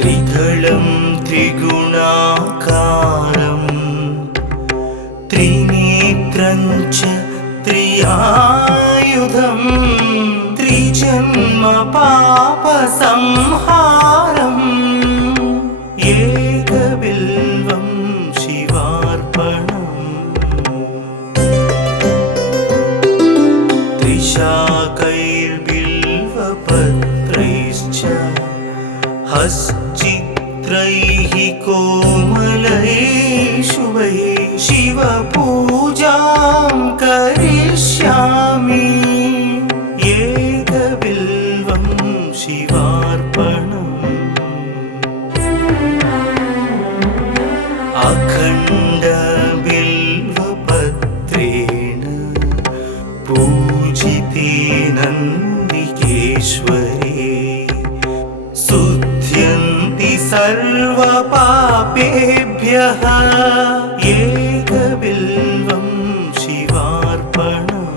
त्रिदलं त्रिगुणाकारं त्रिनेत्रं च त्रियायुधं त्रिजन्म पापसंहारम् एकबिल्वं शिवार्पणम् त्रिशाकैर्बिल्वपत्रैश्च हश्चित्रैः कोमलैः शुभैः शिवपूजां करिष्यामि एकबिल्वं शिवार्पणम् अखण्डबिल्वपत्रेण पूजिते नन्दिकेश्वरे शुध्यन्ति सर्वपापेभ्यः एकबिल्वं शिवार्पणम्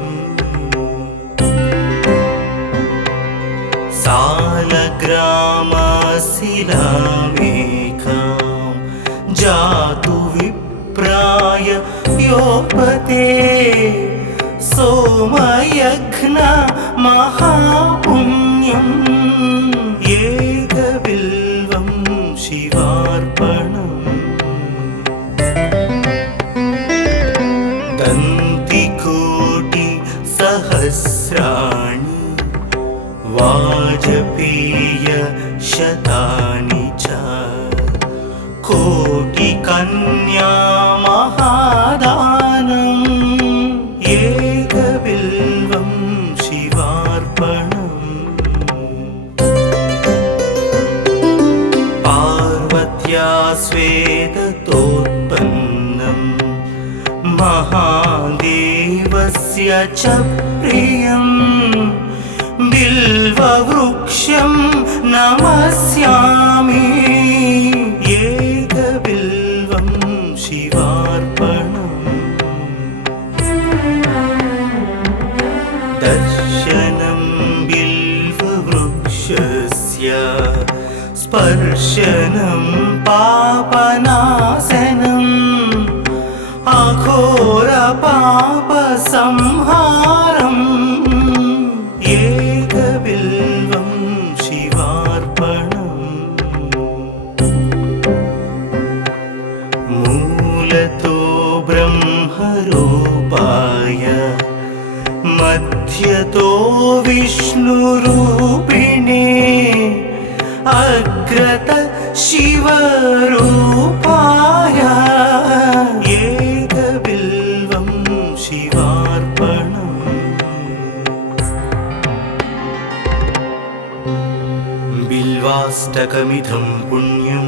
सालग्रामशिलामेकां जातु विप्राय योपते सोमयज्ञ महापुण्यम् एकबिल्वं शिवार्पणम् दन्तिकोटिसहस्राणि वाजपेयशतानि च कोटिकन्या महादानम् एकबिल्वं शिवार्पणम् पार्वत्या स्वेदतोत्पन्नं महादेवस्य च प्रियं बिल्ववृक्षं नमस्यामि एकबिल्वं शिवार्पणम् दर्शनं बिल्ववृक्षस्य स्पर्शनं पापनाशनम् अघोरपापसंहारम् एकबिल्वं शिवार्पणम् मूलतो ब्रह्मरूपाय मध्यतो विष्णुरूपिणे अग्रत शिवरूपाय एकबिल्वं शिवार्पणम् बिल्वाष्टकमिदं पुण्यं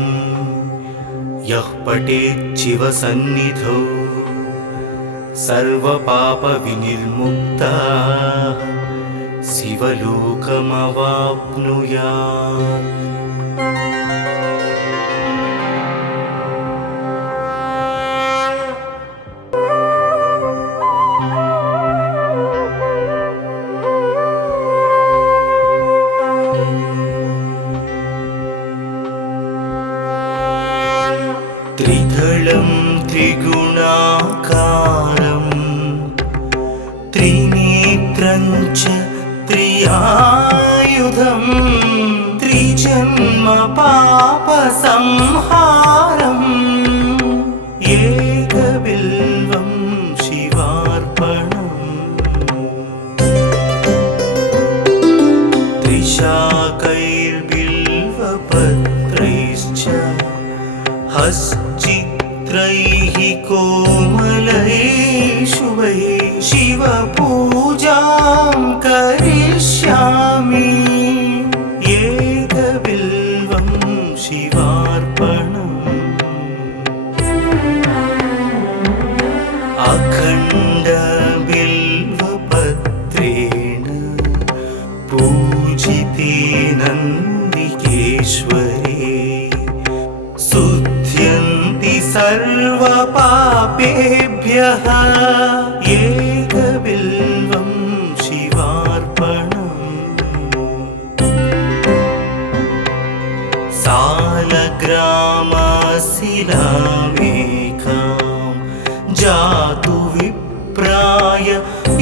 यः पठेत् शिवसन्निधौ सर्वपापविनिर्मुक्तः शिवलोकमवाप्नुयात्। त्रिदलं त्रिगुणाकारं त्रिनेत्रं च त्रियायुधं त्रिजन्म पापसंहारम् एकबिल्वं शिवार्पणम् त्रिशाकैर्बिल्वपत्रैश्च हश्चित्रैः कोमलैः शुभैः शिवपूजां करिष्यामि एकबिल्वं शिवार्पणम् अखण्डबिल्वपत्रेण पूजिते नन्दिकेश्वरे शुध्यन्ति सर्वपापेभ्यः एकबिल्वं शिवार्पणम् साल सालग्रामशिलामेकां जातु विप्राय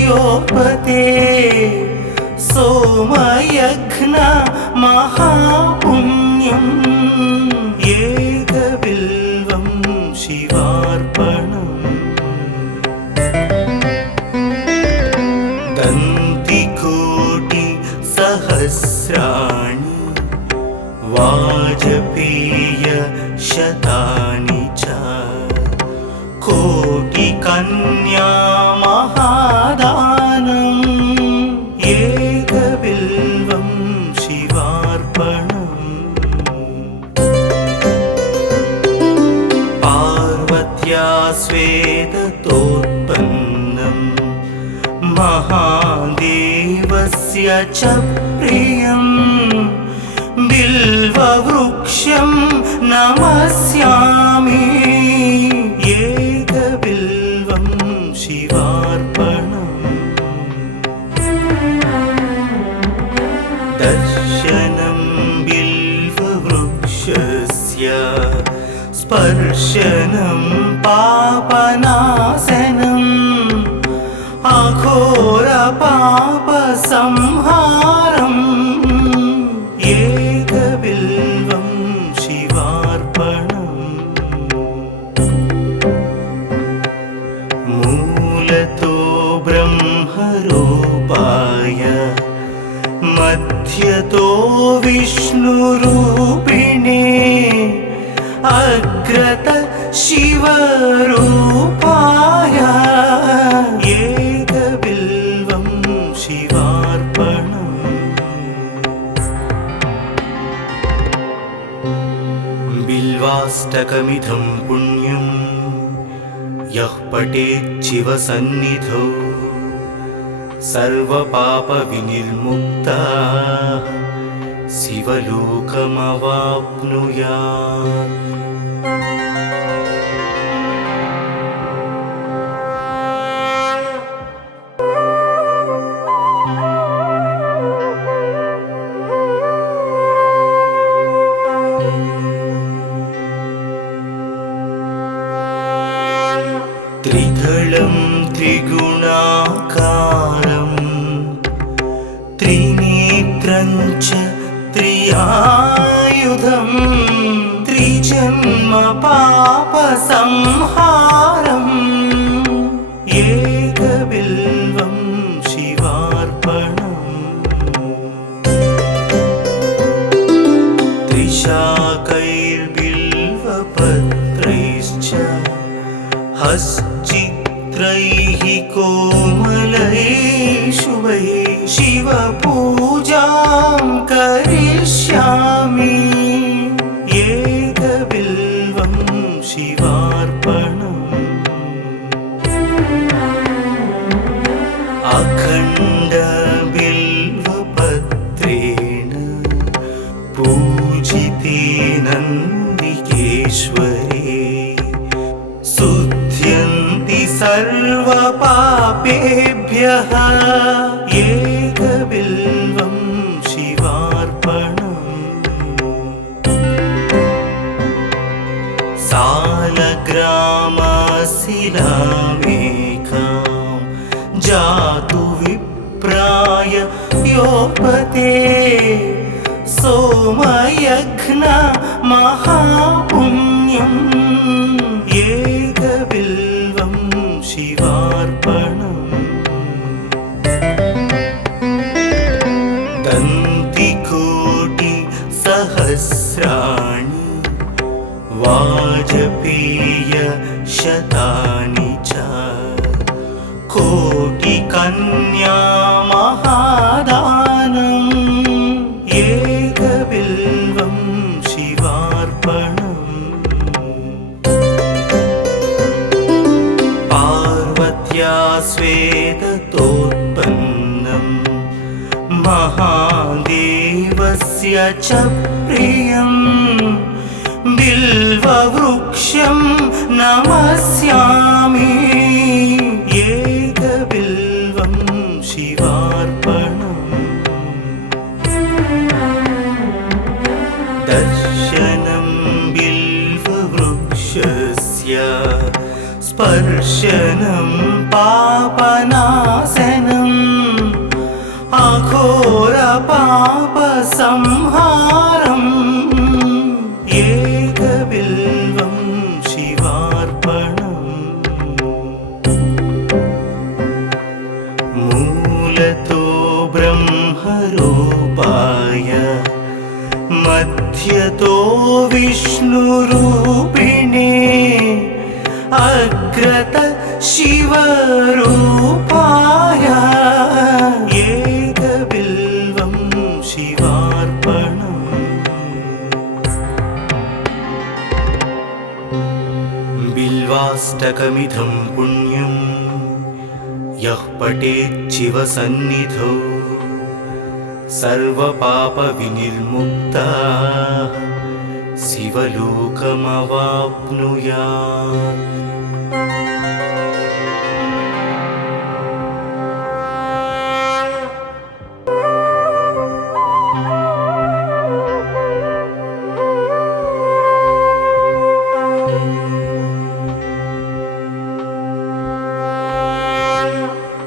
योपते सोमयज्ञ महापुण्यम् एकबिल्वं शिवार्पणम् दन्तिकोटि सहस्राणि वाजपेय शतानि च कोटिकन्या महादानम् एकबिल्वं शिवार्पणम् पार्वत्या स्वेदतोत्पन्नम् महादेवस्य च प्रियम् बिल्ववृक्षं नमस्यामि एकबिल्वं शिवार्पणम् दर्शनं बिल्ववृक्षस्य स्पर्शनं पापनाशनम् अघोरपापसंहारम् एकबिल्वं शिवार्पणम् मूलतो ब्रह्मरूपाय मध्यतो विष्णुरूपिणे अग्रत शिवरूपाय एकबिल्वं शिवार्पणम् बिल्वाष्टकमिदं पुण्यं यः पठेत् शिवसन्निधौ सर्वपापविनिर्मुक्तः शिवलोकमवाप्नुयात् त्रिदलं त्रिगुणाकारं त्रिनेत्रं च त्रियायुधं त्रिजन्म पापसंहारम् एकबिल्वं शिवार्पणम् त्रिशाकैर्बिल्वपत्रैश्च हश्चित्रैः कोमलैः शुभैः शिवपूजां करिष्यामि एकबिल्वं शिवार्पणम् अखण्डबिल्वपत्रेण पूजिते नन्दिकेश्वरे शुद्ध्यन्ति सर्वपापेभ्यः एकबिल्वं शिवार्पणम् सालग्रामशिलामेकां जातु विप्राय योपते सोमयज्ञ महापुण्यम् एकबिल्वं शिवार्पणम् दन्तिकोटि सहस्राणि वाजपेय शतानि च कोटिकन्या महादानम् एकबिल्वं शिवार्पणम् पार्वत्या स्वेदतोत्पन्नम् महादेवस्य च प्रियम् बिल्ववृक्षं नमस्यामि एकबिल्वं शिवार्पणम् दर्शनं स्पर्शनं पापनाशनम् अघोरपापसंहारम् एकबिल्वं शिवार्पणम् मूलतो ब्रह्मरूपाय मध्यतो विष्णुरूपिणे अग्रत शिवरूपाय एकबिल्वं शिवार्पणम् बिल्वाष्टकमिदं पुण्यं यः पठेत् शिवसन्निधौ सर्वपापविनिर्मुक्तः शिवलोकमवाप्नुयात्।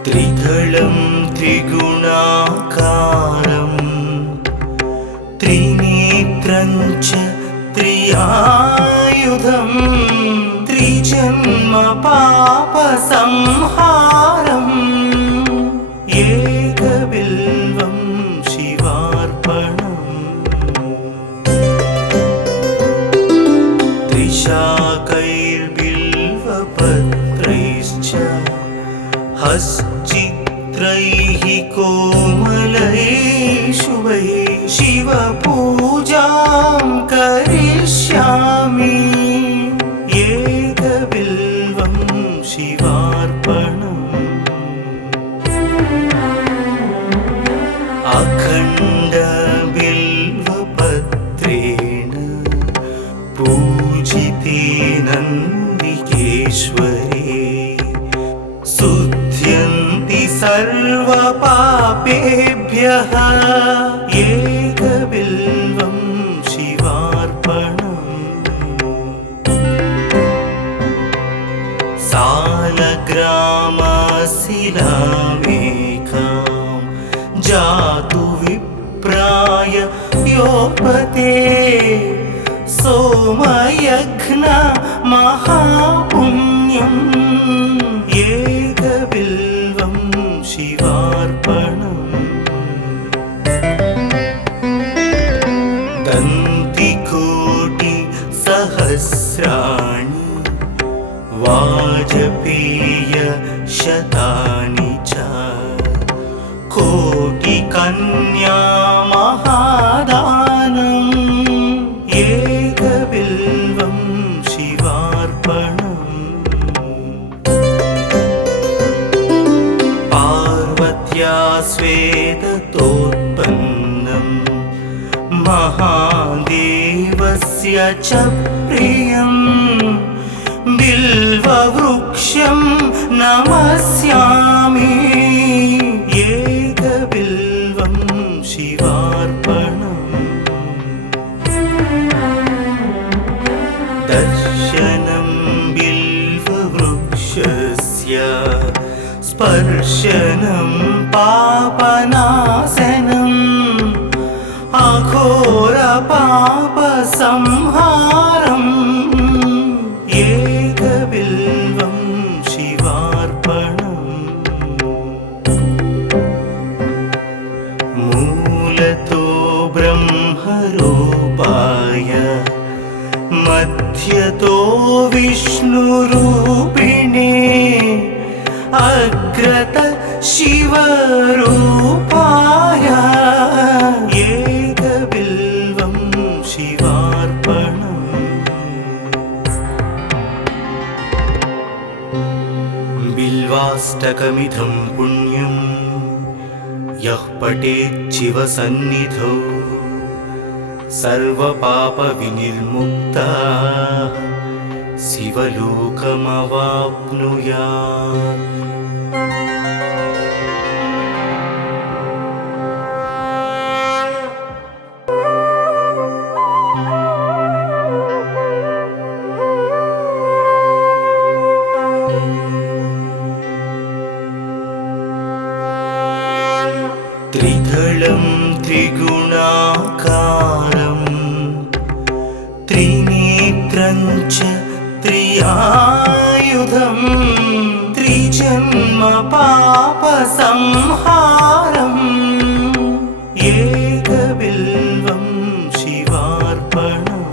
त्रिदलं त्रिगुणाकारं त्रिनेत्रं च त्रियायुधं त्रिजन्म पापसंहारम् एकबिल्वं शिवार्पणम् त्रिशाकैर्बिल्वपत्रैश्च हश्चित्रैः कोमलैः शुभैः शिवपूजां करिष्यामि एकबिल्वं शिवार्पणम् अखण्डबिल्वपत्रेण पूजिते नन्दिकेश्वरे शुद्ध्यन्ति सर्वपापेभ्यः एकबिल्वं शिवार्पणम् सालग्रामशिलामेकां जातु विप्राय योपते सोमयज्ञ महापुण्यम् एकबिल्वं शिवार्पणम् दन्तिकोटिसहस्राणि वाजपेयशतानि च कोटिकन्या महादानम् एकबिल्वं शिवार्पणम् पार्वत्या स्वेदतोत्पन्नं महादेवस्य च प्रियं बिल्ववृक्षं नमस्यामि एकबिल्वं शिवार्पणम् दर्शनं बिल्ववृक्षस्य स्पर्शनं पापनाशनम् अघोरपापसंहारम् एकबिल्वं शिवार्पणम् मूलतो ब्रह्मरूपाय मध्यतो विष्णुरूपिणे अग्रत शिवरूपाय एकबिल्वं शिवार्पणम् बिल्वाष्टकमिदं पुण्यं यः पठेत् शिवसन्निधौ सर्वपापविनिर्मुक्तः शिवलोकमवाप्नुयात्। त्रिगुणाकारम् त्रिनेत्रं च त्रियायुधं त्रिजन्म पापसंहारम् एकबिल्वं शिवार्पणम्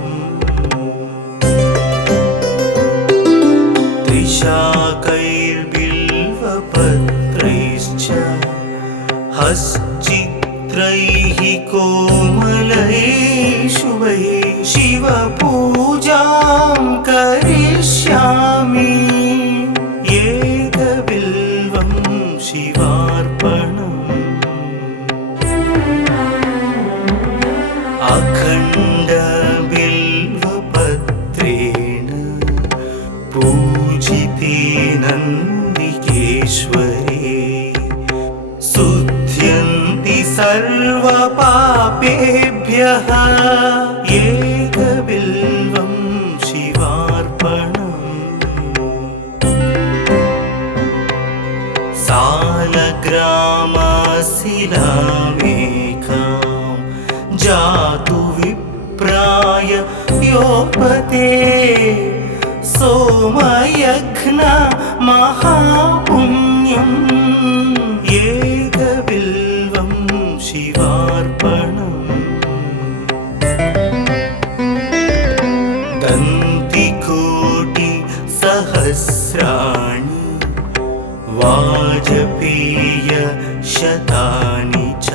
त्रिशाकैर्बिल्वपत्रैश्च हश्चित्रैः कोमलैः शुभैः शिवपूजां करिष्यामि एकबिल्वं शिवार्पणम् अखण्डबिल्वपत्रेण पूजिते नन्दिकेश्वरे शुध्यन्ति सर्वपापेभ्यः एकबिल्वं शिवार्पणम् सालग्रामशिलामेकां जातु विप्राय योपते सोमयज्ञ महापुण्यम् एकबिल्वं शिवार्पणम् दन्तिकोटिसहस्राणि वाजपेयशतानि च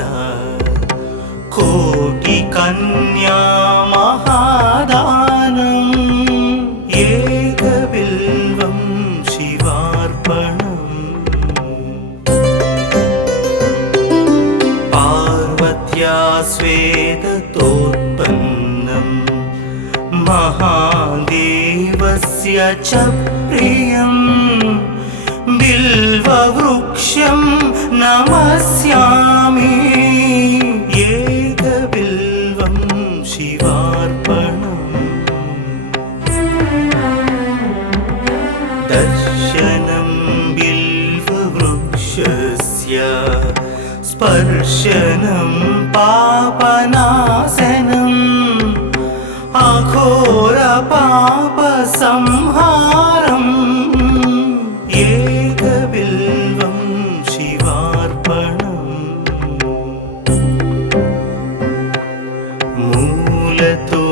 कोटिकन्या महादानम् एकबिल्वं शिवार्पणम् पार्वत्या स्वेदतोत्पन्नं महादेवस्य च प्रियं बिल्ववृक्षं नमस्यामि एकबिल्वं शिवार्पणम् दर्शनं बिल्ववृक्षस्य स्पर्शनं पापनाशनम् अघोरपापसंहारम् एकबिल्वं शिवार्पणम् मूलतो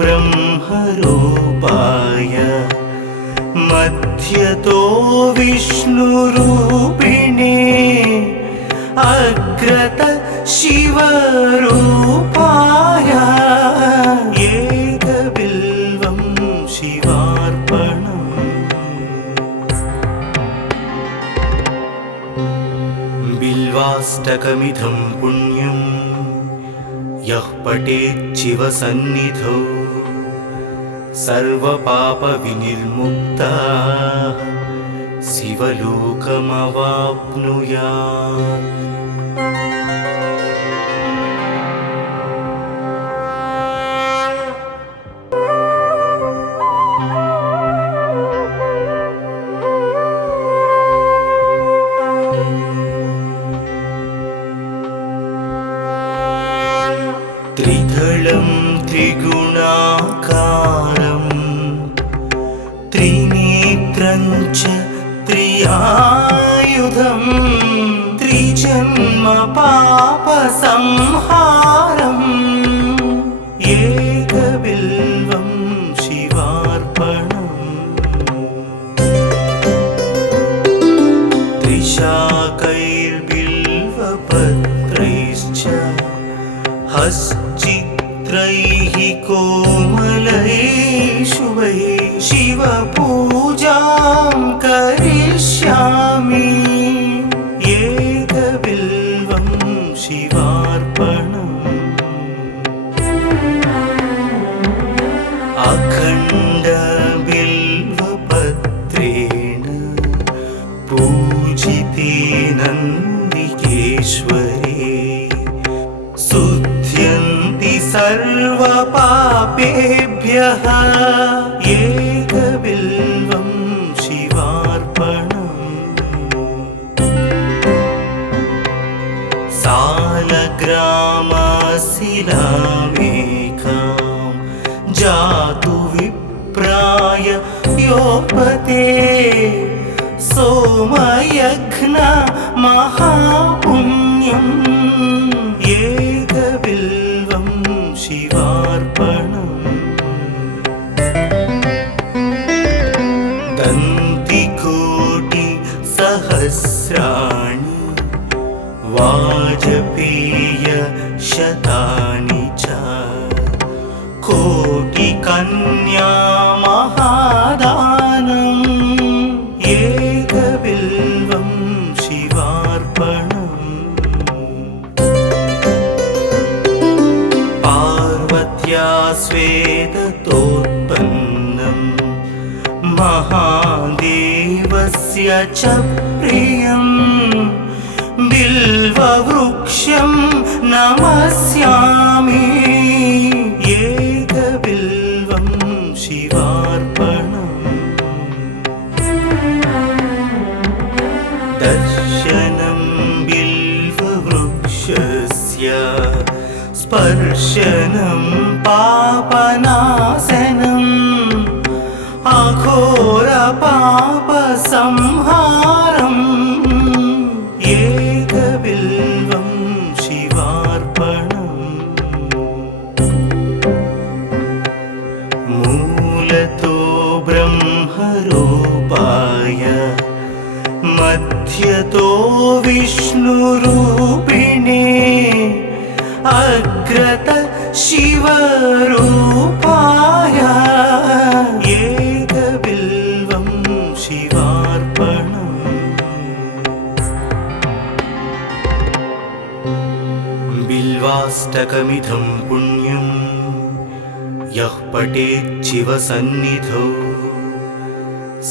ब्रह्मरूपाय मध्यतो विष्णुरूपिणे अग्रत शिवरूपाय एकबिल्वं शिवार्पणम् बिल्वाष्टकमिदं पुण्यं यः पठेत् शिवसन्निधौ सर्वपापविनिर्मुक्तः शिवलोकमवाप्नुयात् त्रिदलं त्रिगुणाकारं त्रिनेत्रं च त्रियायुधं त्रिजन्म पापसंहारम् एकबिल्वं शिवार्पणम् त्रिशाकैर्बिल्वपत्रैश्च हश्चित्रैः कोमलैः शुभैः शिवपूजां करिष्यामि एकबिल्वं शिवार्पणम् अखण्डबिल्वपत्रेण पूजिते नन्दिकेश्वरे शुध्यन्ति सर्वपापेभ्यः एकबिल्वं शिवार्पणम् सालग्रामशिलामेकां शिलामेकां जातु विप्राय योपते सोमयघ्न महापुण्यम् एकबिल्वं शिवार्पणम् दन्तिकोटि सहस्राणि वाजपेय शतानि च कोटिकन्या महादानम् एकबिल्वं शिवार्पणम् पार्वत्या स्वेदतोत्पन्नम् महादेवस्य च प्रियम् बिल्ववृक्षं नमस्यामि एकबिल्वं शिवार्पणम् दर्शनं बिल्ववृक्षस्य स्पर्शनं पापनाशनम् अघोरपापसंहारम् एकबिल्वं शिवार्पणम् मूलतो ब्रह्मरूपाय मध्यतो विष्णुरूपिणे अग्रत शिवरूपाय एकबिल्वं शिवार्पणम् बिल्वाष्टकमिदं पुण्यं यः पठेत् शिवसन्निधौ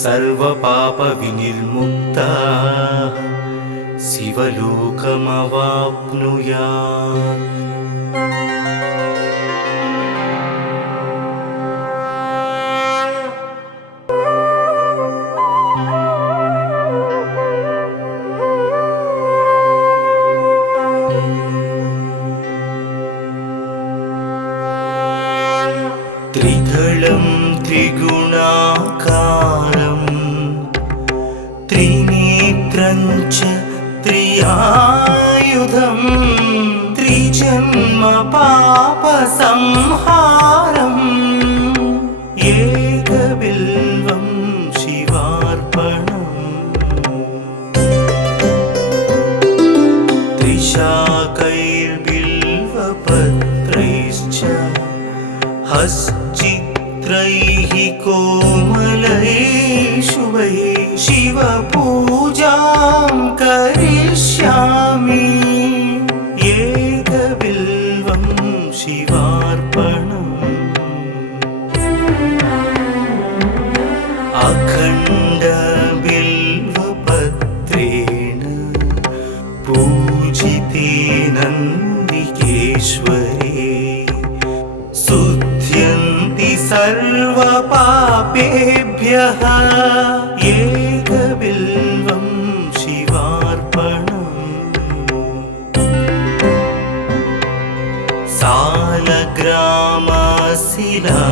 सर्वपापविनिर्मुक्तः शिवलोकमवाप्नुयात्। त्रिदलं त्रिगुणाकारं त्रिनेत्रं च त्रियायुधं त्रिजन्म पापसंहारम् एकबिल्वं शिवार्पणम् त्रिशाकैर्बिल्वपत्रैश्च हश्चित्रैः कोमलैः शुभैः शिवपूजां करिष्यामि एकबिल्वं शिवार्पणम् अखण्डबिल्वपत्रेण पूजिते नन्दिकेश्वरे शुध्यन्ति सर्वपापेभ्यः एकबिल्वं शिवार्पणम्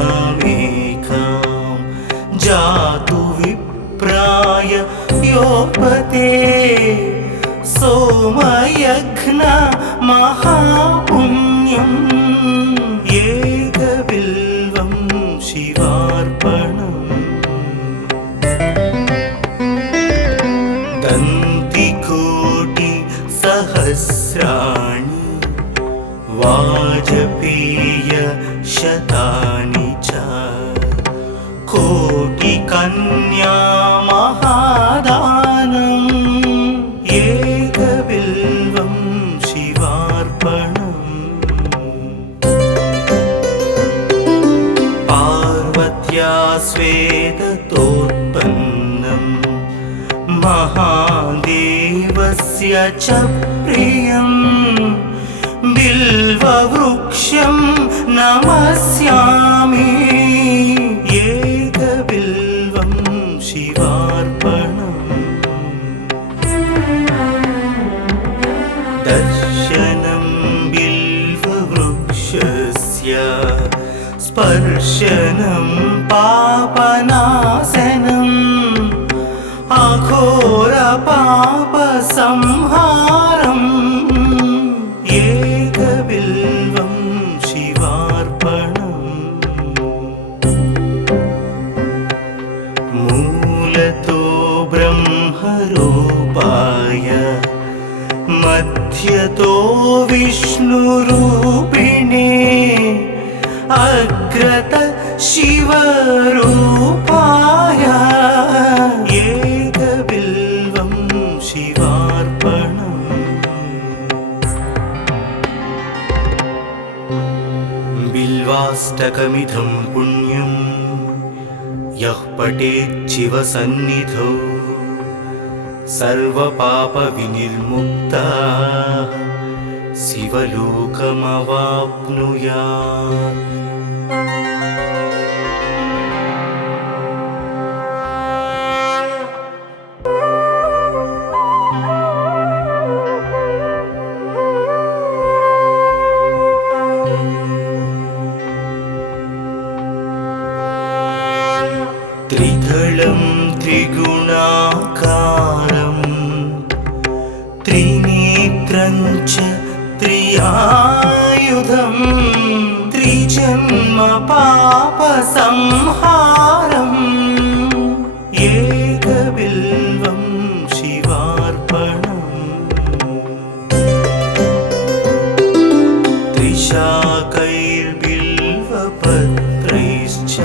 सालग्रामशिलामेकां जातु विप्राय योपते सोमयघ्न महापुण्यम् एकबिल्वं शिवार्पणम् दन्तिकोटि सहस्राणि वाजपेय शतानि च कोटिकन्या महादानम् एकबिल्वं शिवार्पणम् पार्वत्या स्वेदतोत्पन्नम् महादेवस्य च प्रियम् बिल्ववृक्षं नमस्यामि एकबिल्वं शिवार्पणम् दर्शनं बिल्ववृक्ष देवस्य स्पर्शनं पापनाशनम् अघोरपापसंहारम् एकबिल्वं शिवार्पणम् मूलतो ब्रह्मरूपाय मध्यतो विष्णुरूपिणे अग्रत शिवरूपाय एकबिल्वं शिवार्पणम् बिल्वाष्टकमिदं पुण्यं यः पठेत् शिवसन्निधौ सर्वपापविनिर्मुक्तः शिवलोकमवाप्नुयात्। त्रिदलं त्रिगुणाकारं त्रिनेत्रं च त्रियायुधं त्रिजन्म पापसंहारम् एकबिल्वं शिवार्पणम् त्रिशाकैर्बिल्वपत्रैश्च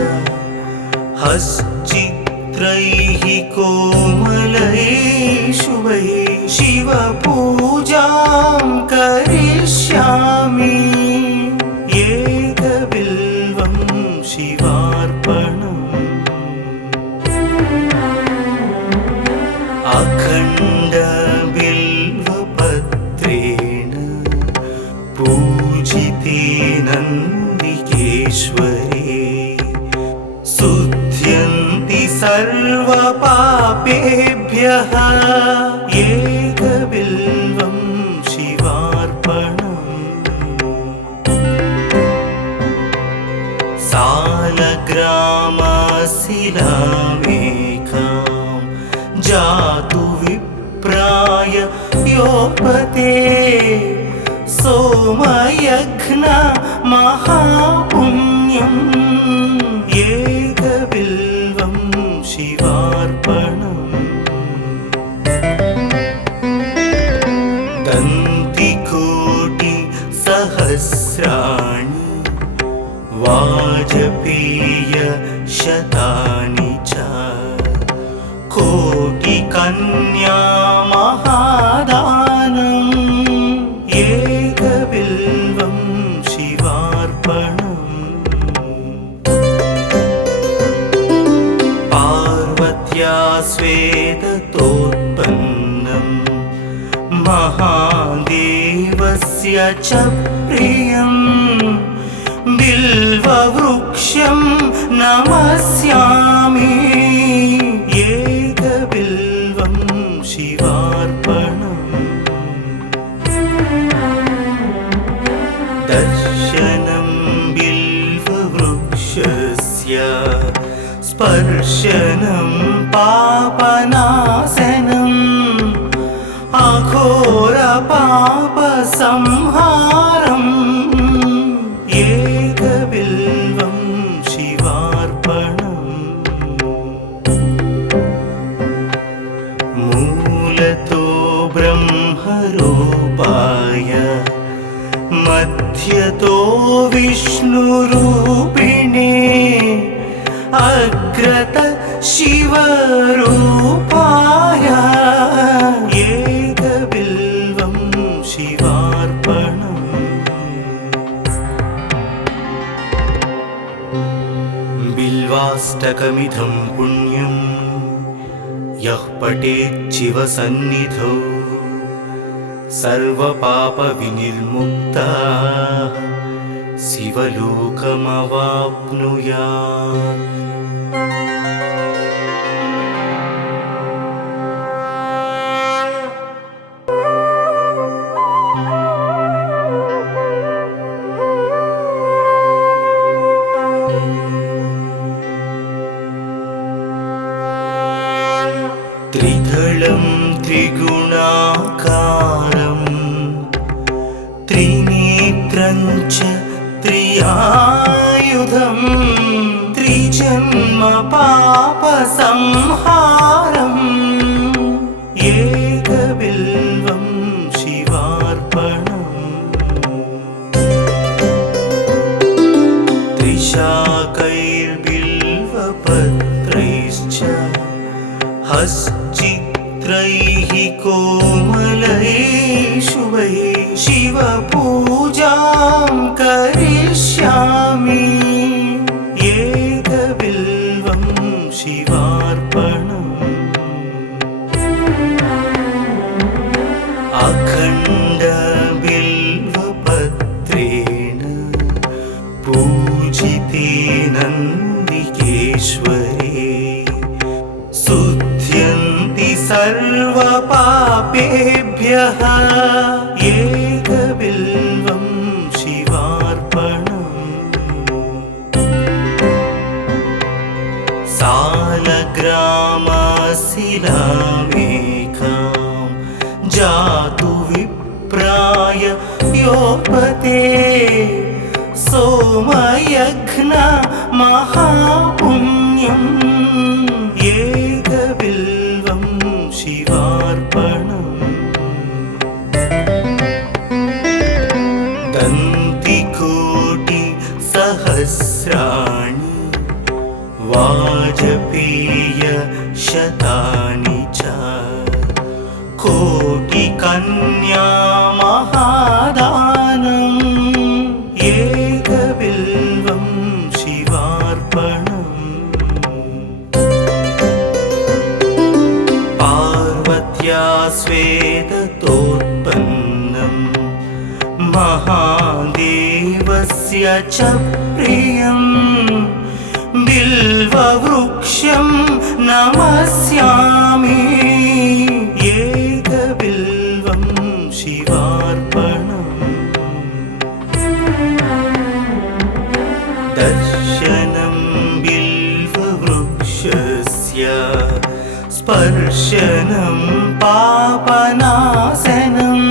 हश्चित्रैः कोमलैः शुभैः शिवपूजां करिष्यामि एकबिल्वं शिवार्पणम् अखण्डबिल्वपत्रेण पूजिते नन्दिकेश्वरे शुद्ध्यन्ति सर्वपापेभ्यः एकबिल्वं शिवार्पणम् सालग्रामशिलामेकां जातु विप्राय योपते सोमयज्ञ महापुण्यम् एकबिल्वं शिवार्पणम् दन्तिकोटिसहस्राणि वाजपेयशतानि च कोटिकन्या महादानम् एकबिल्वं शिवार्पणम् पार्वत्या श्वेततोत्पन्नं महादेवस्य च प्रियं बिल्ववृक्षं नमस्यामि एकबिल्वं शिवार्पणम् दर्शनं बिल्ववृक्षस्य स्पर्शनं पापनाशनम् अघोरपापसंहारम् एकबिल्वं शिवार्पणम् मूलतो ब्रह्मरूपाय मध्यतो विष्णुरूपिणे अग्रत शिवरूपाय एकबिल्वं शिवार्पणम् बिल्वाष्टकमिदं पुण्यं यः पठेत् शिवसन्निधौ सर्वपापविनिर्मुक्तः शिवलोकमवाप्नुयात्। त्रिजन्मपापसंहारम् एकबिल्वं शिवार्पणम् त्रिशाकैर्बिल्वपत्रैश्च हश्चित्रैः कोमलैः शुभैः शिवपूजां करिष्यामि एकबिल्वं शिवार्पणम् अखण्डबिल्वपत्रेण पूजिते नन्दिकेश्वरे शुध्यन्ति सर्वपापेभ्यः एकबिल्वं शिवार्पणम् सालग्रामशिलामेकां जातु विप्राय योपते सोमयज्ञ महापुण्यम् एकबिल्वं शिवार्पणम् दन्तिकोटिसहस्राणि वाजपेयशतानि च कोटिकन्या महादानम् एकबिल्वं शिवार्पणम् पार्वत्या स्वेदतोत्पन्नं महादेवस्य च प्रियम् बिल्ववृक्षं नमस्यामि एकबिल्वं शिवार्पणम् दर्शनं बिल्ववृक्षस्य स्पर्शनं पापनाशनम्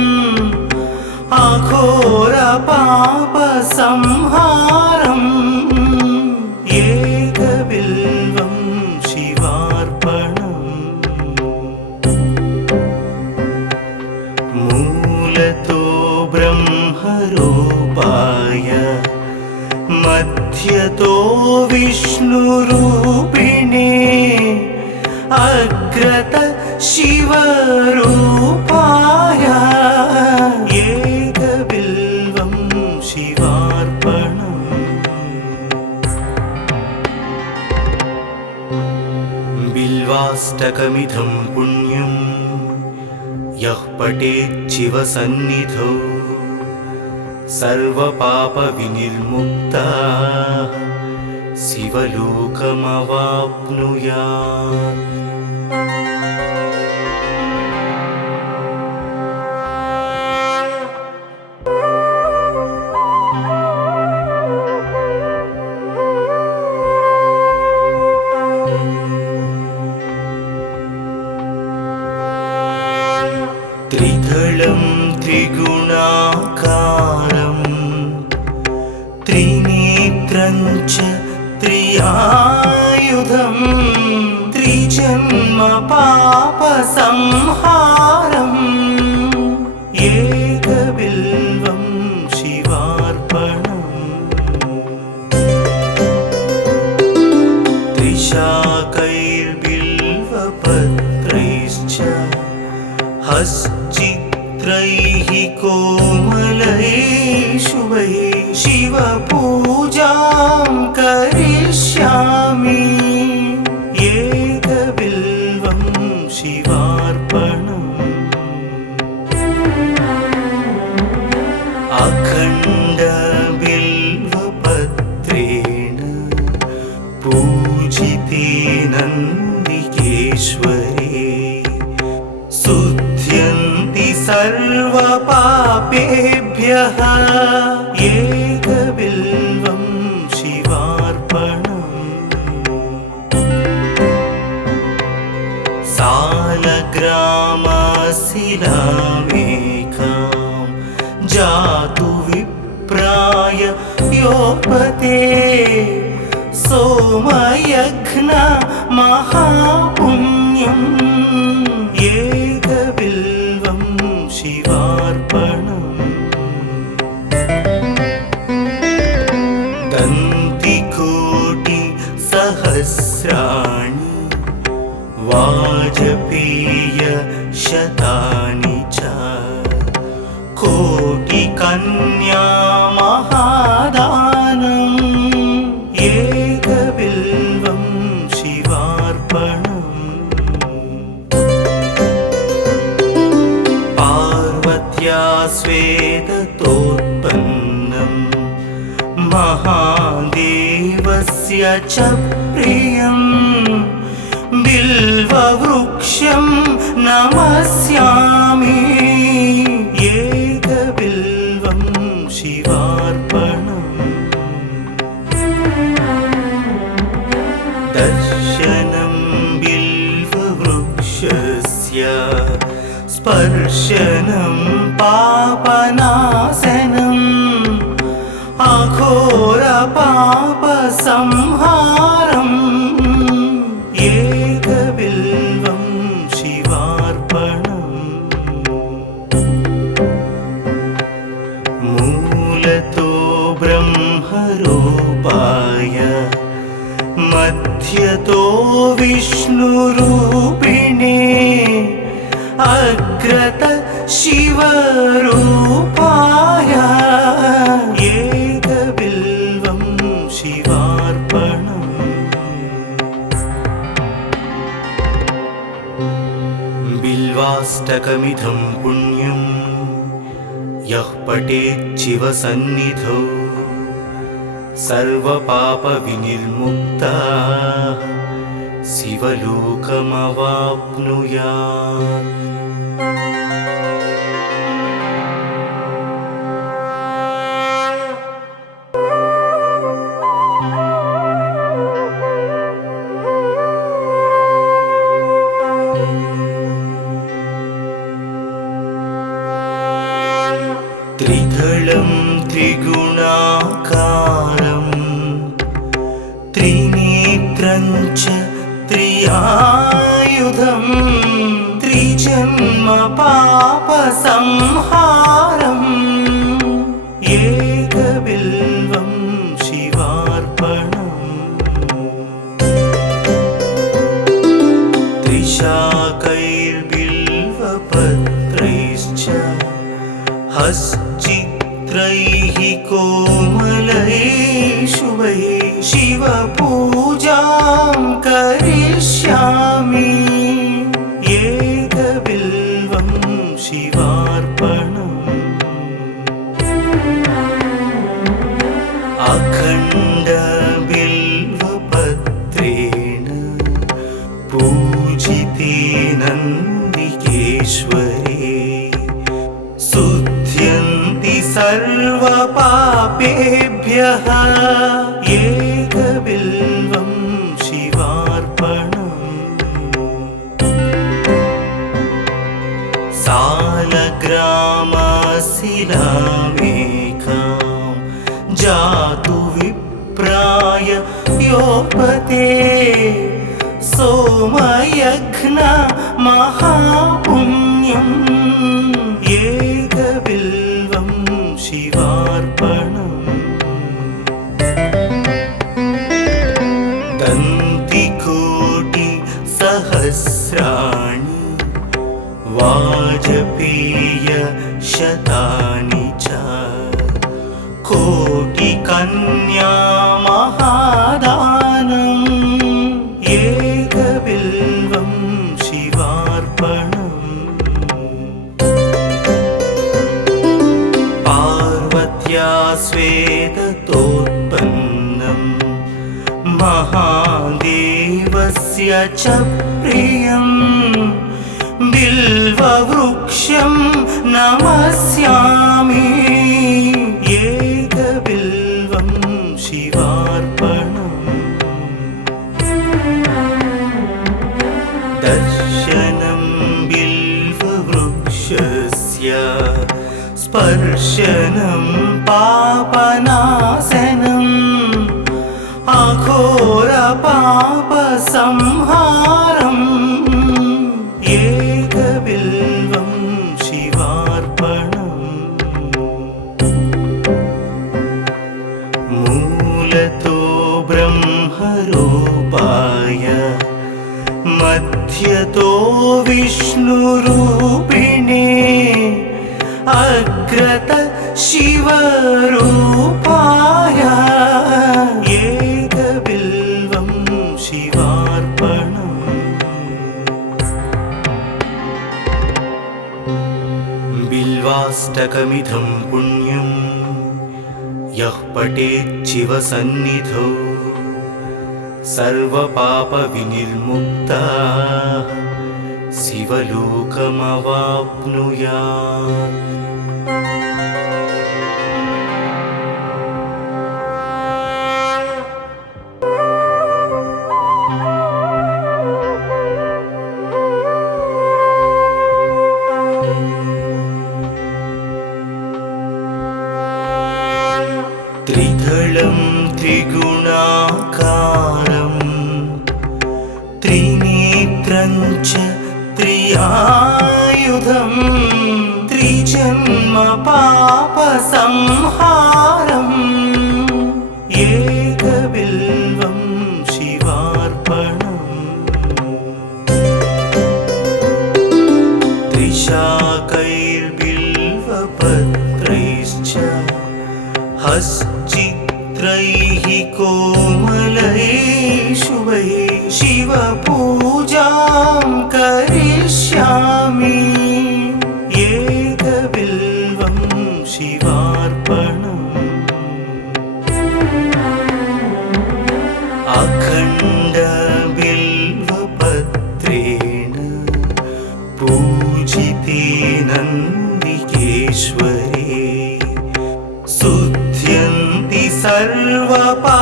अघोरपापसंहारम् एकबिल्वं शिवार्पणम् मूलतो ब्रह्मरूपाय मध्यतो विष्णुरूपिणे अग्रत शिवरूपाय एकबिल्वं शिवार्पणम् बिल्वाष्टकमिदं पुण्यं यः पठेत् शिवसन्निधौ सर्वपापविनिर्मुक्तः शिवलोकमवाप्नुयात् त्रिदलं त्रिगुणाकारं त्रिनेत्रं च त्रियायुधं त्रिजन्मपापसंहारम् एकबिल्वं शिवार्पणम् त्रिशाकैर्बिल्वपत्रैश्च हश्चित्रैः कोमलैः शुभैः शिवपूजां करिष्यामि एकबिल्वं शिवार्पणम् अखण्डबिल्वपत्रेण पूजिते नन्दिकेश्वरे शुध्यन्ति सर्वपापेभ्यः एकबिल्वं शिवार्पणम् सालग्रामशिलामेकां जातु विप्राय योपते सोमयघ्न महापुण्यम् एकबिल्वं शिवार्पणम् दन्तिकोटि सहस्राणि वाजपेय शतानि च कोटिकन्या महादानम् एकबिल्वं शिवार्पणम् पार्वत्या स्वेदतोत्पन्नम् महादेवस्य च प्रियम् बिल्ववृक्षं नमस्यामि एकबिल्वं शिवार्पणम् दर्शनं बिल्ववृक्षस्य स्पर्शनं पापनाशनम् अघोरपापसंहारम् एकबिल्वं शिवार्पणम् मूलतो ब्रह्मरूपाय मध्यतो विष्णुरूपिणे अग्रत शिवरूपाय एकबिल्वं शिवार्पणम् बिल्वाष्टकमिदं पुण्यं यः पठेत् शिवसन्निधौ सर्वपापविनिर्मुक्तः शिवलोकमवाप्नुयात्। त्रिदलं त्रिगुणाकारं त्रिनेत्रं च त्रियायुधं त्रिजन्म पापसंहारम् एकबिल्वं शिवार्पणम् त्रिशाकैर्बिल्वपत्रैश्च हश्चित्रैः कोमलैः शुभैः शिवपूजां करिष्यामि एकबिल्वं शिवार्पणम् अखण्डबिल्वपत्रेण पूजिते नन्दिकेश्वरे शुद्ध्यन्ति सर्वपापेभ्यः एकबिल्वं शिवार्पणम् सालग्रामशिलामेकां जातु विप्राय योपते सोमयघ्न महापुण्यम् एकबिल्वं शिवार्पणम् दन्तिकोटि सहस्राणि वाजपेय शतानि च कोटिकन्या महादानम् एकबिल्वं शिवार्पणम् पार्वत्या स्वेदतोत्पन्नम् महादेवस्य च प्रियम् बिल्ववृक्षं नमस्यामि एकबिल्वं शिवार्पणम् दर्शनं बिल्ववृक्षस्य स्पर्शनं पापनाशनम् अघो संहारम् एकबिल्वं शिवार्पणम् मूलतो ब्रह्मरूपाय मध्यतो विष्णुरूपिणे अग्रत शिवरूपाय एकबिल्वं शिवार्पणम् बिल्वाष्टकमिदं पुण्यं यः पठेत् शिवसन्निधौ सर्वपापविनिर्मुक्तः शिवलोकमवाप्नुयात्। त्रिदलं त्रिगुणाकारं त्रिनेत्रं च त्रियायुधं त्रिजन्म पापसंहारम् एकबिल्वं शिवार्पणम् त्रिशाकैर्बिल्वपत्रैश्च हश्चित्रैः कोमलैः शुभैः शिवपूजां करिष्यामि एकबिल्वं शिवार्पणम् अखण्डबिल्वपत्रेण पूजिते नन्दिकेश्वरे शुद्ध्यन्ति सर्वपापेभ्यः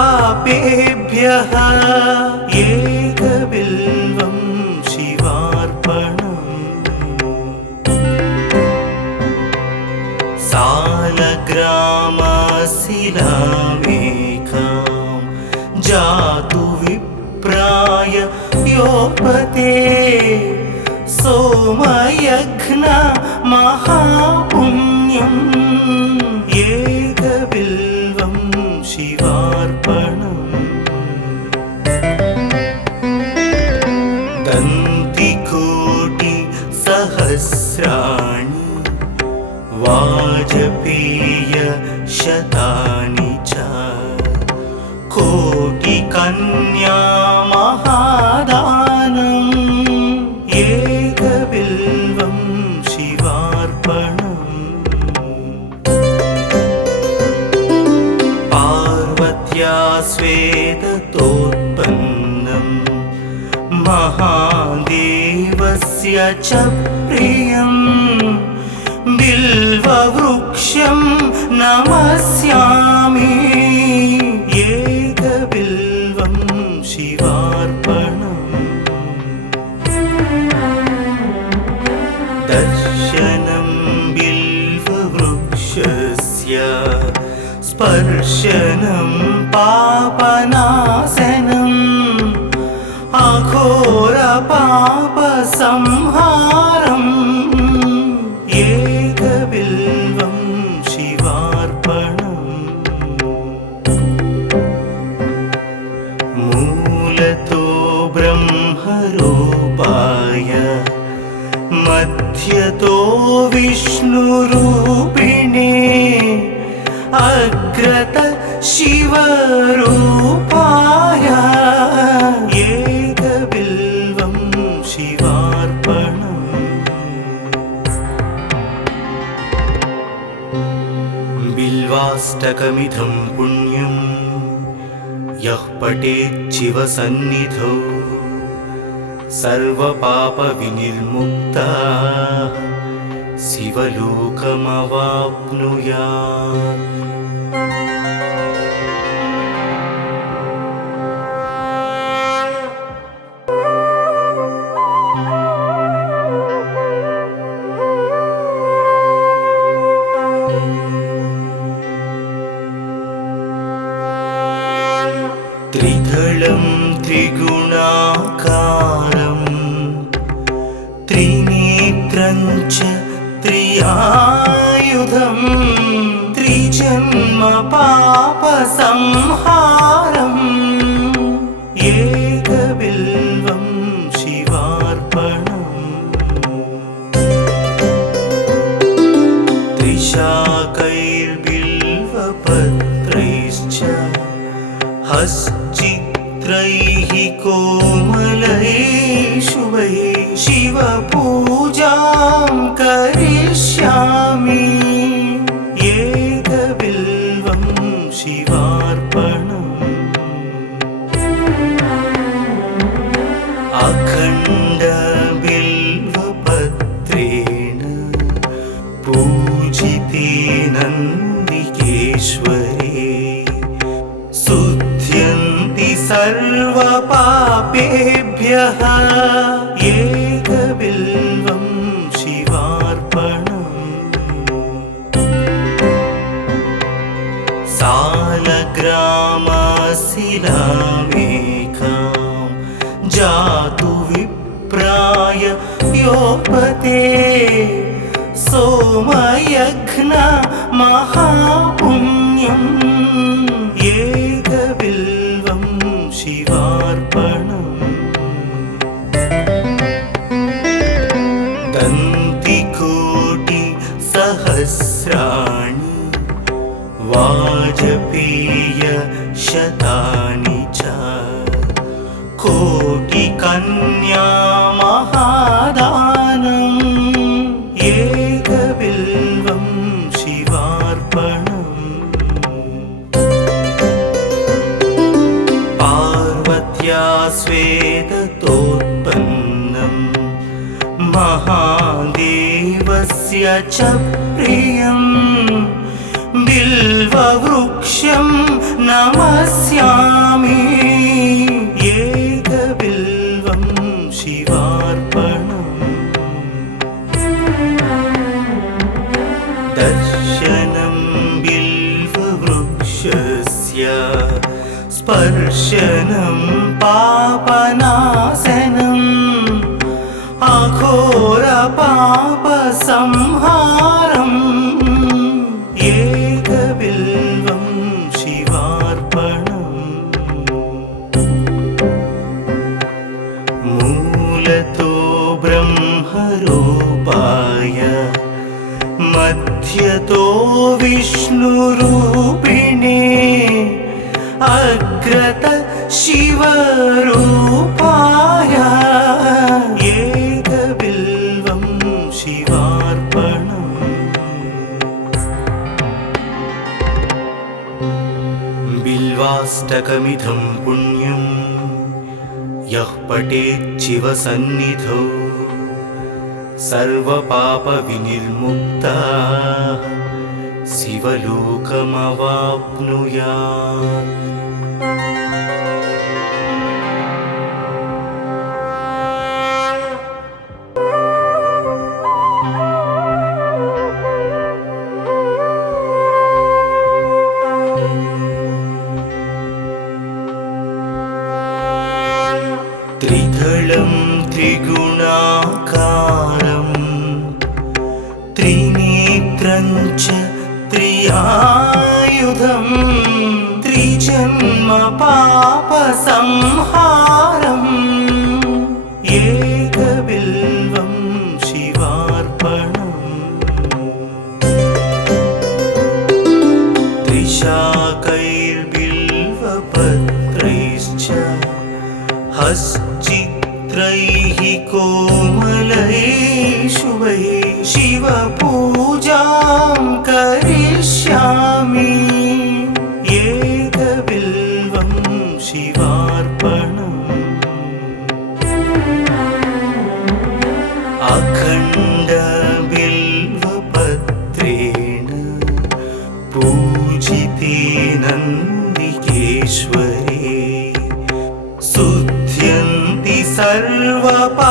एकबिल्वं शिवार्पणम् सालग्रामशिलामेकां जातु विप्राय योपते सोमयज्ञ महापुण्यम् एकबिल्वं शिवार्पणम् दन्तिकोटिसहस्राणि वाजपेयशतानि च कोटिकन्या महादानम् एकबिल्वं शिवार्पणम् पार्वत्या स्वेदतोत्पन्नं महादेवस्य च प्रियं बिल्ववृक्षं नमस्यामि एकबिल्वं शिवार्पणम् दर्शनं बिल्ववृक्षस्य स्पर्शनं पापनाशनम् अघोरपापसंहारम् एकबिल्वं शिवार्पणम् मूलतो ब्रह्मरूपाय मध्यतो विष्णुरूपिणे अग्रत शिवरूपाय एकबिल्वं शिवार्पणम् बिल्वाष्टकमिदं पुण्यं यः पठेत् शिवसन्निधौ सर्वपापविनिर्मुक्तः शिवलोकमवाप्नुयात्। त्रिदलं त्रिगुणाकारं त्रिनेत्रं च त्रियायुधं त्रिजन्म पापसंहारम् एकबिल्वं शिवार्पणम् त्रिशाकैर्बिल्वपत्रैश्च हश्चित्रैः कोमलैः शुभैः शिवपूजां करिष्यामि एकबिल्वं शिवार्पणम् अखण्डबिल्वपत्रेण पूजिते नन्दिकेश्वरे शुध्यन्ति सर्वपापेभ्यः एकबिल्वं शिवार्पणम् सालग्रामशिलामेकां जातु विप्राय योपते सोमयज्ञ महापुण्यम् एकबिल्वं शिवार्पणम् दन्तिकोटिसहस्राणि वाजपेयशतानि च कोटिकन्या महादानम् एकबिल्वं शिवार्पणम् पार्वत्या श्वेततोत्पन्नं महादेवस्य च प्रियं बिल्ववृक्षं नमस्यामि एकबिल्वं शिवार्पणम् दर्शनं बिल्ववृक्षस्य स्पर्शनं पापनाशनम् अघोरपापसंहारम् एकबिल्वं शिवार्पणम् मूलतो ब्रह्मरूपाय मध्यतो विष्णुरूपिणे अग्रत शिवरूपाय एकबिल्वं शिवार्पणम् बिल्वाष्टकमिदं पुण्यं यः पठेत् शिवसन्निधौ सर्वपापविनिर्मुक्तः शिवलोकमवाप्नुयात्। त्रिदलं त्रिगुणाकारं त्रिनेत्रं च त्रियायुधं त्रिजन्म पापसंहारम् एकबिल्वं शिवार्पणम् त्रिशाकैर्बिल्वपत्रैश्च हश्चित्रैः कोमलैः शुभैः शिवपूजां करिष्यामि एकबिल्वं शिवार्पणम् अखण्डबिल्वपत्रेण पूजिते नन्दिकेश्वरे शुध्यन्ति सर्वपापेभ्यः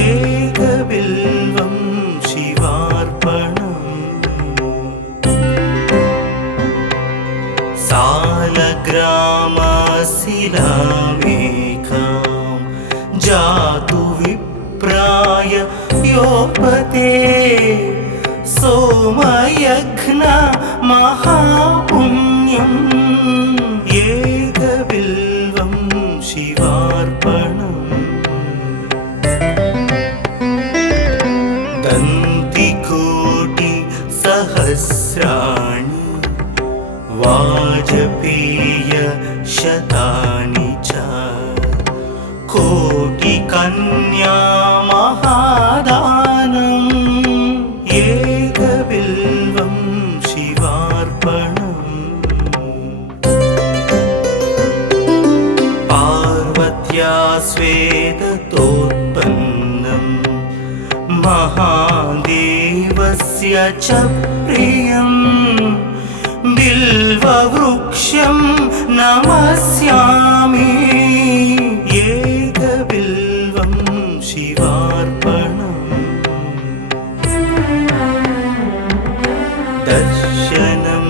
एकबिल्वं शिवार्पणम् सालग्राम जातु विप्राय योपते सोमयघ्न महापुण्यम् एकबिल्वं शिवार्पणम् दन्तिकोटि सहस्राणि वाजपेय शतानि च कोटिकन्या महादानम् एकबिल्वं शिवार्पणम् पार्वत्या स्वेदतोत्पन्नं महादेवस्य च प्रियम् बिल्ववृक्षं नमस्यामि एकबिल्वं शिवार्पणम् दर्शनं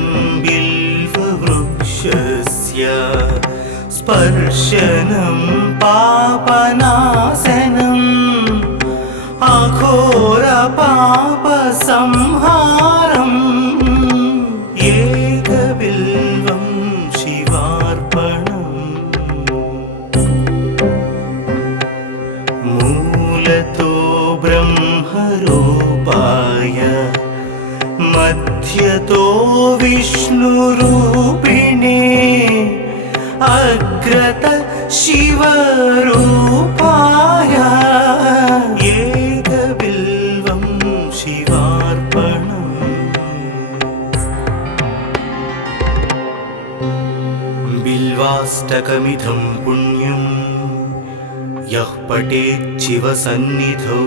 बिल्ववृक्षस्य स्पर्शनं पापनाशनम् अघोरपापसंहारम् एकबिल्वं शिवार्पणम् मूलतो ब्रह्मरूपाय मध्यतो विष्णुरूपिणे अग्रत शिवरूपाय एकबिल्वं शिवार्पणम् बिल्वाष्टकमिदं पुण्यं यः पठेत् शिवसन्निधौ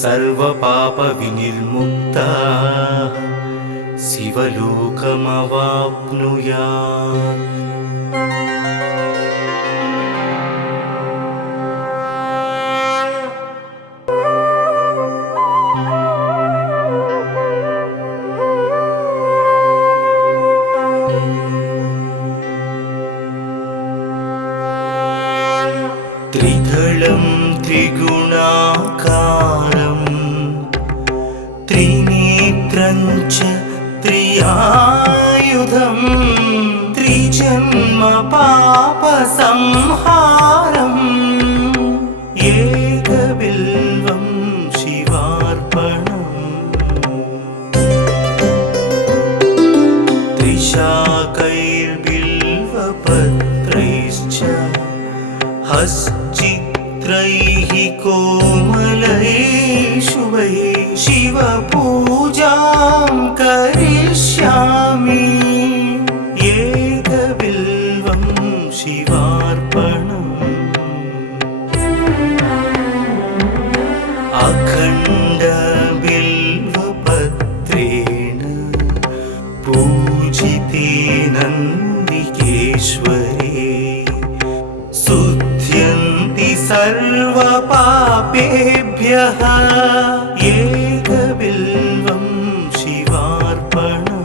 सर्वपापविनिर्मुक्तः शिवलोकमवाप्नुयात्। त्रिदलं त्रिगुणाकारं त्रिनेत्रं च त्रियायुधं त्रिजन्म पापसंहारम् एकबिल्वं शिवार्पणम् त्रिशाकैर्बिल्वपत्रैश्च हश्चित्रैः कोमलैः शुभैः शिवपूजां करिष्यामि एकबिल्वं शिवार्पणम् अखण्डबिल्वपत्रेण पूजिते नन्दिकेश्वरे शुध्यन्ति सर्वपापेभ्यः एकबिल्वं शिवार्पणम्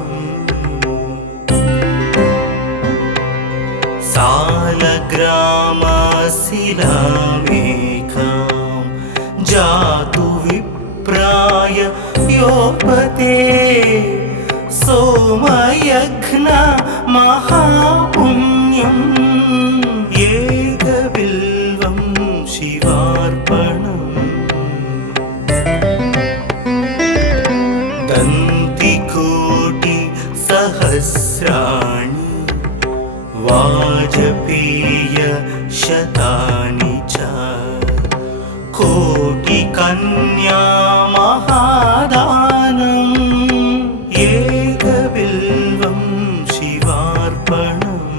सालग्रामशिलामेकां जातु विप्राय योपते सोमयघ्न महापुण्यम् एकबिल्वं शिवार्पणम् दन्तिकोटि सहस्राणि वाजपेय शतानि च कोटिकन्या महादानम् एकबिल्वं शिवार्पणम्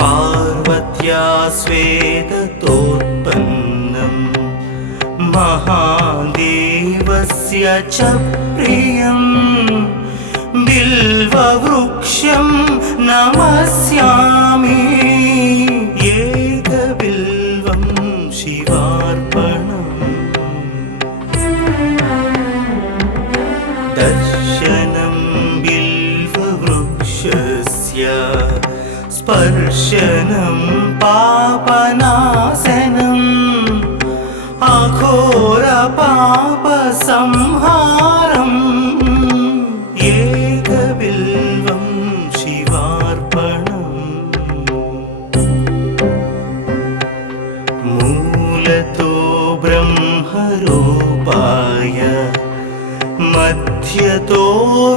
पार्वत्या स्वेदतोत्पन्नं महादेवस्य च प्रियम् बिल्ववृक्षं नमस्यामि एकबिल्वं शिवार्पणम् दर्शनं बिल्ववृक्षस्य स्पर्शनं पापनाशनम् अघोरपापसंहारम् एकबिल्वं शिवार्पणम् मूलतो ब्रह्मरूपाय मध्यतो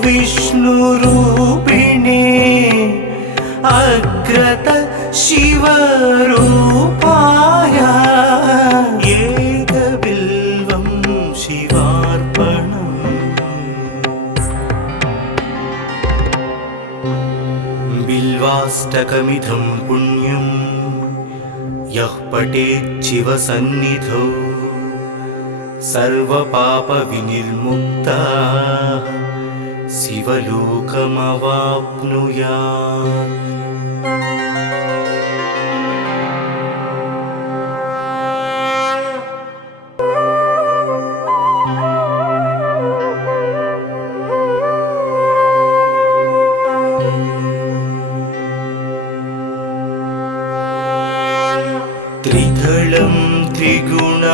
विष्णुरूपिणे अग्रत शिवरूपाय एकबिल्वं शिवार्पणम् बिल्वाष्टकमिदं पुण्यं यः पठेत् शिवसन्निधौ सर्वपापविनिर्मुक्तः शिवलोकमवाप्नुयात्। त्रिदलं त्रिगुणाकारं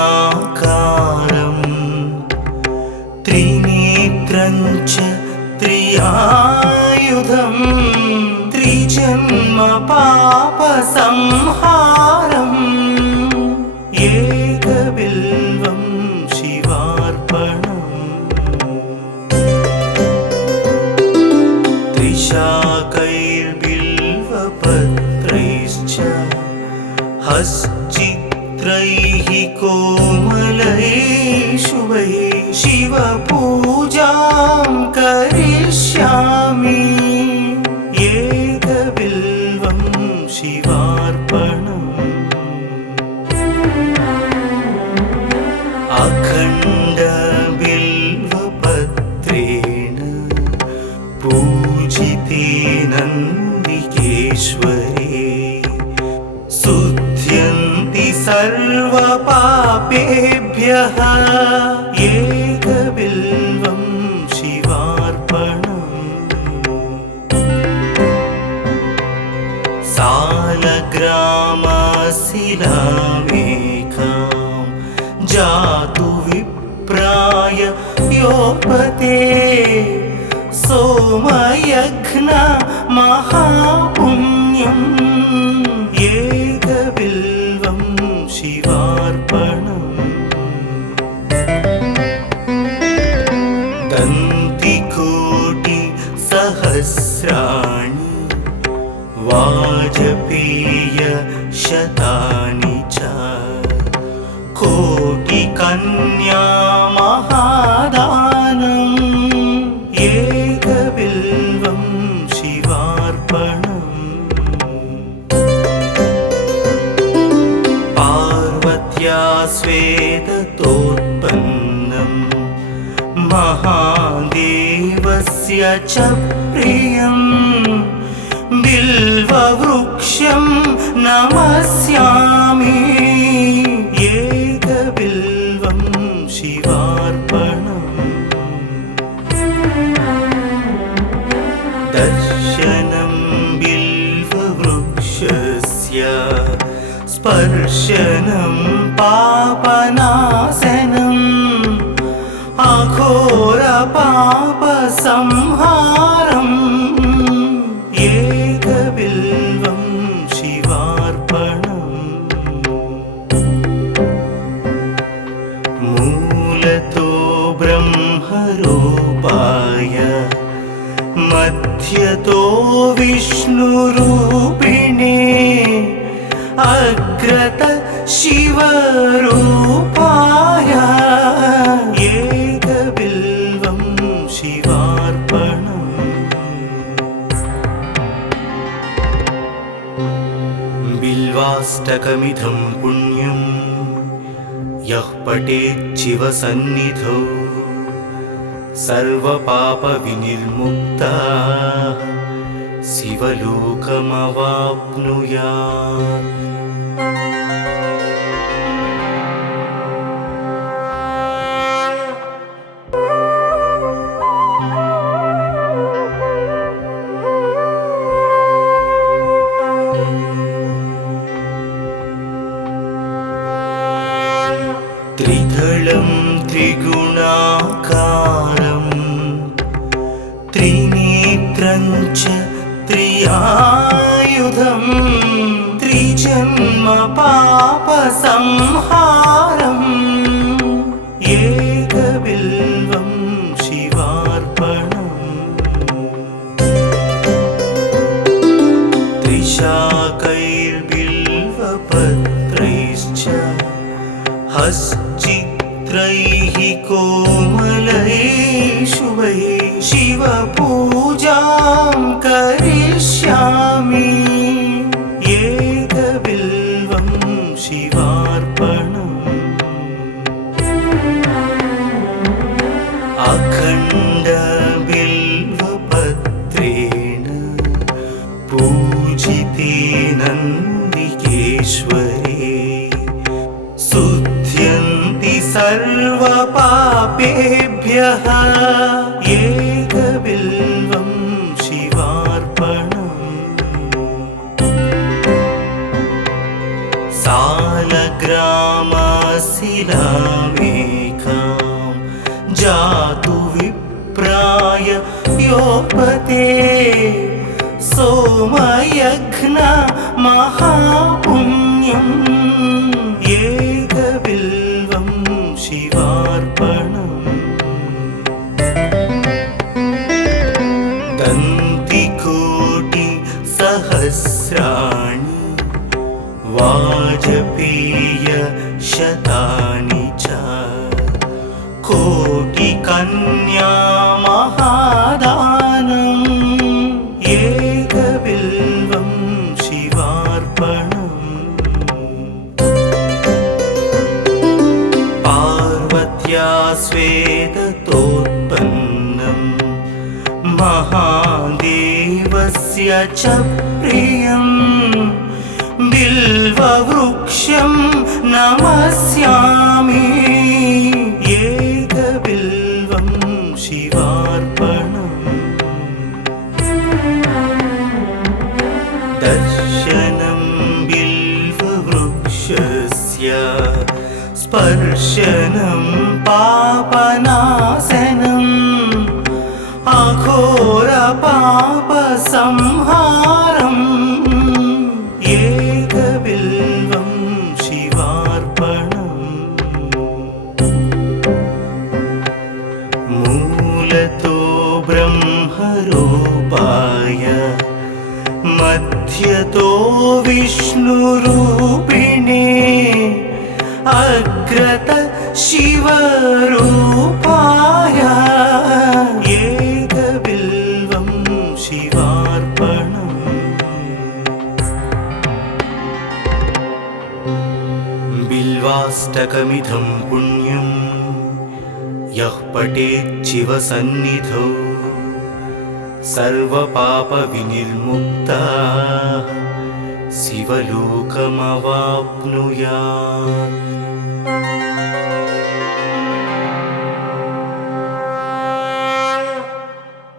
त्रिनेत्रं च त्रियायुधं त्रिजन्म पापसंहारम् एकबिल्वं शिवार्पणम् त्रिशाकैर्बिल्वपत्रैश्च हश्चित्रैः कोमलैः शुभैः शिवपूजां करिष्यामि एकबिल्वं शिवार्पणम् अखण्डबिल्वपत्रेण पूजिते नन्दिकेश्वरे शुद्ध्यन्ति सर्वपापेभ्यः एकबिल्वं शिवार्पणम् सालग्रामशिलामेकां जातु विप्राय योपते सोमयज्ञ महापुण्यम् एकबिल्वं शिवार्पणम् दन्तिकोटिसहस्राणि वाजपेयशतानि च कोटिकन्या महादानम् एकबिल्वं शिवार्पणम् पार्वत्या स्वेदतोत्पन्नं महादेवस्य च प्रियं बिल्ववृक्षं नमस्यामि एकबिल्वं शिवार्पणम् दर्शनं बिल्ववृक्षस्य स्पर्शनं पापनाशनम् अघोरपापसंहारम् एकबिल्वं शिवार्पणम् मूलतो ब्रह्मरूपाय मध्यतो विष्णुरूपिणे अग्रत शिवरूपाय एकबिल्वं शिवार्पणम् बिल्वाष्टकमिदं पुण्यं यः पठेत् शिवसन्निधौ सर्वपापविनिर्मुक्तः शिवलोकमवाप्नुयात्। त्रिनेत्रं च त्रियायुधं त्रिजन्म पापसंहारम् एकबिल्वं शिवार्पणम् त्रिशाकैर्बिल्वपत्रैश्च हश्चित्रैः कोमलैः शुभैः शिवपूजां करिष्यामि एकबिल्वं शिवार्पणम् अखण्डबिल्वपत्रेण पूजिते नन्दिकेश्वरे शुध्यन्ति सर्वपापेभ्यः एकबिल्वं शिवार्पणम् सालग्रामशिलामेकां जातु विप्राय योपते सोमयज्ञ महापुण्यम् एकबिल्वं शिवार्पणम् दन्तिकोटिसहस्राणि वाजपेयशतानि च कोटिकन्या महादानम् एकबिल्वं शिवार्पणम् पार्वत्या स्वेदतोत्पन्नं महादेवस्य च प्रियं बिल्ववृक्षं नमस्यामि एकबिल्वं शिवार्पणम् दर्शनं बिल्ववृक्षस्य स्पर्शनं पापनाशनम् अघोरपापसंहारम् एकबिल्वं शिवार्पणम् मूलतो ब्रह्मरूपाय मध्यतो विष्णुरूपिणे अग्रत शिवरूपाय एकबिल्वं शिवार्पणम् बिल्वाष्टकमिदं पुण्यं यः पठेत् शिवसन्निधौ सर्वपापविनिर्मुक्तः शिवलोकमवाप्नुयात्।